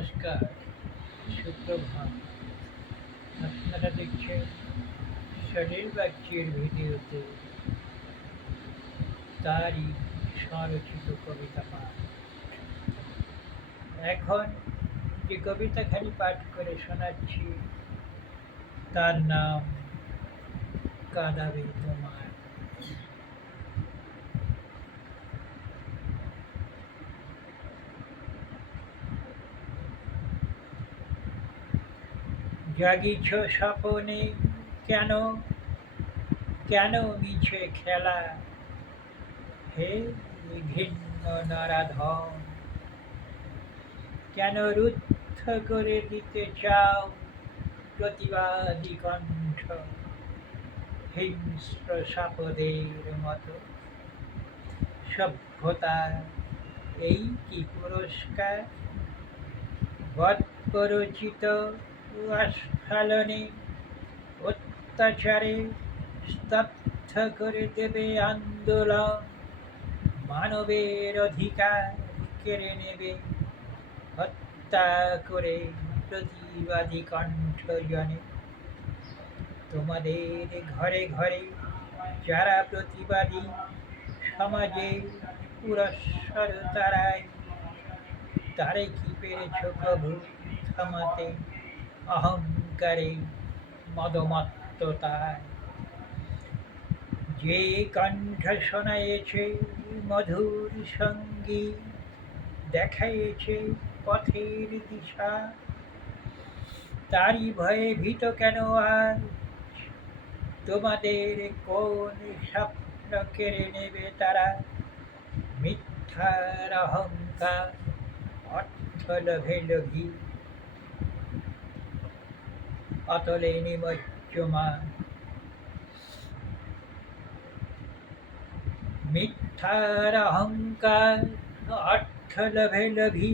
নমস্কার, সুপ্রভাত। আপনারা দেখছেন শরীর বাচ্চির ভিডিওতে তারই স্বরচিত কবিতা পাঠ। এখন যে কবিতাখানি পাঠ করে শোনাচ্ছি তার নাম কাঁদাবে তোমার। জাগিছ স্বপনে কেন কেন মিছে খেলা, হে ঘৃণ্য নরাধম, কেন রুদ্ধ করে দিতে চাও প্রতিবাদী কণ্ঠ হিংস্র সাপদের মতো। সভ্যতার এই কি পুরস্কার? বৎপরচিত আস্ফালনে অত্যাচারে স্তব্ধ করে দেবে আন্দোলন, মানবের অধিকার কেড়ে নেবে হত্যা করে প্রতিবাদী কণ্ঠজনে। তোমাদের ঘরে ঘরে যারা প্রতিবাদী, সমাজে পুরস্কার তারাই। তারে কি পেরেছ প্রভু থামাতে অহংকারে মদমত্ততায়? যে কণ্ঠ শোনায়েছে মধুর সঙ্গীত, দেখাইয়েছে পথের দিশা, তারই ভয়ে ভীত কেন আর? তোমাদের কোন স্বপ্ন কেড়ে নেবে তারা? মিথ্যার অহংকার, অর্থ লোভে লোভী, অতলে নিমজ্জমান। মিথ্যার অহংকার, অর্থ লোভে লোভী,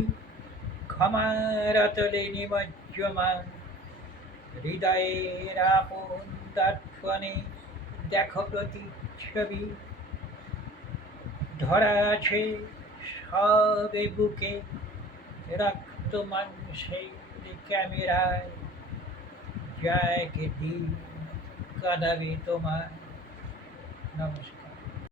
ক্ষমার অতলে নিমজ্জমান। হৃদয়ের আপন দর্পণে দেখো প্রতিচ্ছবি, ধরা আছে সবে বুকে রক্ত মাংসের ক্যামেরায়। যা একদিন কাঁদাবে তোমার। নমস্কার।